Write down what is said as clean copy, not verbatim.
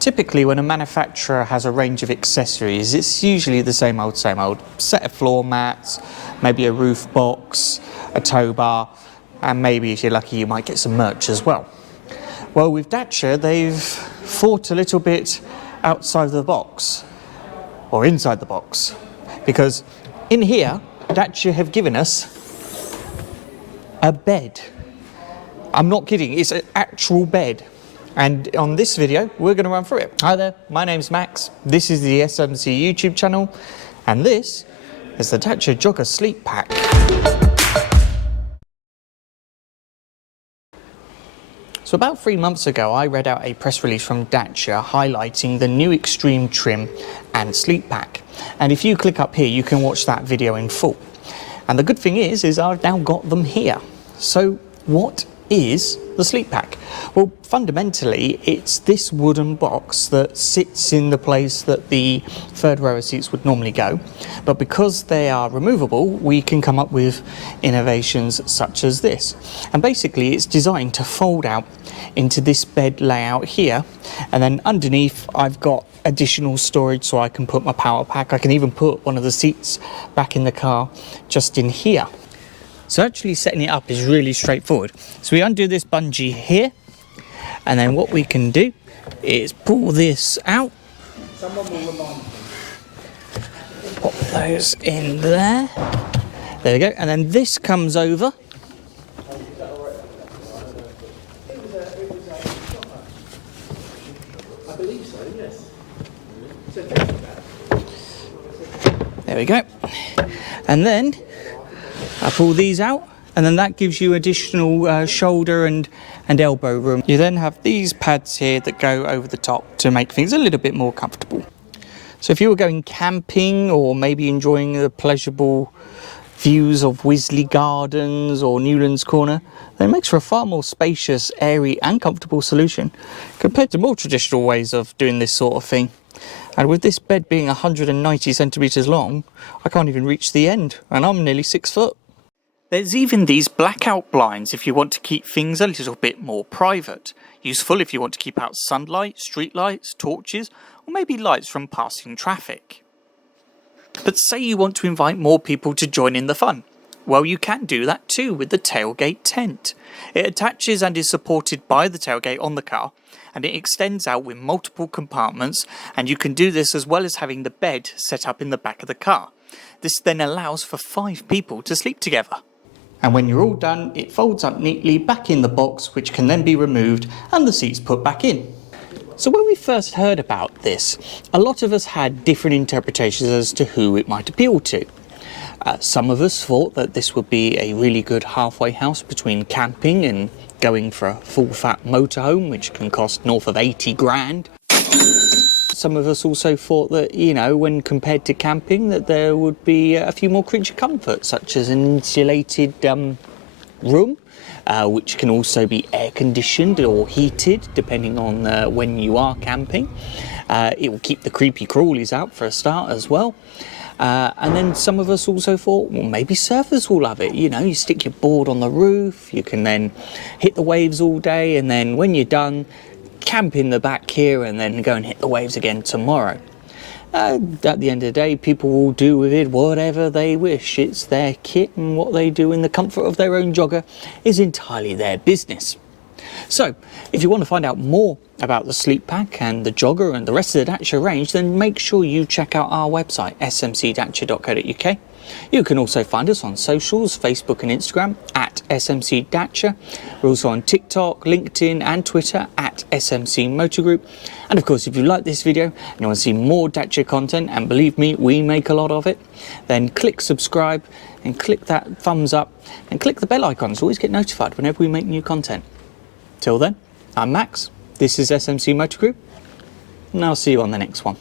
Typically when a manufacturer has a range of accessories, it's usually the same old set of floor mats, maybe a roof box, a tow bar, and maybe if you're lucky you might get some merch as well. Well, with Dacia they've thought a little bit outside the box, or inside the box, because in here Dacia have given us a bed. I'm not kidding, it's an actual bed. And on this video, we're going to run through it. Hi there, my name's Max. This is the SMC YouTube channel, and this is the Dacia Jogger Sleep Pack. So about 3 months ago, I read out a press release from Dacia highlighting the new extreme trim and sleep pack. And if you click up here, you can watch that video in full. And the good thing is I've now got them here. So what is the sleep pack? Well, fundamentally it's this wooden box that sits in the place that the third row of seats would normally go, but because they are removable we can come up with innovations such as this. And basically it's designed to fold out into this bed layout here, and then underneath I've got additional storage so I can put my power pack. I can even put one of the seats back in the car just in here. So actually setting it up is really straightforward. So we undo this bungee here, and then what we can do is pull this out. Pop those in there. There we go. And then this comes over. There we go. And then I pull these out, and then that gives you additional shoulder and elbow room. You then have these pads here that go over the top to make things a little bit more comfortable. So if you were going camping or maybe enjoying the pleasurable views of Wisley Gardens or Newlands Corner, then it makes for a far more spacious, airy and comfortable solution compared to more traditional ways of doing this sort of thing. And with this bed being 190 centimetres long, I can't even reach the end, and I'm nearly 6 foot. There's even these blackout blinds if you want to keep things a little bit more private. Useful if you want to keep out sunlight, street lights, torches, or maybe lights from passing traffic. But say you want to invite more people to join in the fun. Well, you can do that too with the Tailgate Tent. It attaches and is supported by the tailgate on the car, and it extends out with multiple compartments, and you can do this as well as having the bed set up in the back of the car. This then allows for 5 people to sleep together. And when you're all done, it folds up neatly back in the box, which can then be removed and the seats put back in. So when we first heard about this, a lot of us had different interpretations as to who it might appeal to. Some of us thought that this would be a really good halfway house between camping and going for a full fat motorhome, which can cost north of 80 grand. Some of us also thought that, you know, when compared to camping, that there would be a few more creature comforts, such as an insulated room, which can also be air conditioned or heated, depending on when you are camping. It will keep the creepy crawlies out for a start as well. And then some of us also thought, well, maybe surfers will love it. You know, you stick your board on the roof, you can then hit the waves all day, and then when you're done, camp in the back here and then go and hit the waves again tomorrow. At the end of the day, people will do with it whatever they wish. It's their kit, and what they do in the comfort of their own jogger is entirely their business. So, if you want to find out more about the sleep pack and the jogger and the rest of the Dacia range, then make sure you check out our website, smcdacia.co.uk. You can also find us on socials, Facebook and Instagram at SMC Dacia. We're also on TikTok, LinkedIn and Twitter at SMC Motor Group. And of course, if you like this video and you want to see more Dacia content, and believe me, we make a lot of it, then click subscribe and click that thumbs up and click the bell icon to always get notified whenever we make new content. Till then, I'm Max, this is SMC Motor Group, and I'll see you on the next one.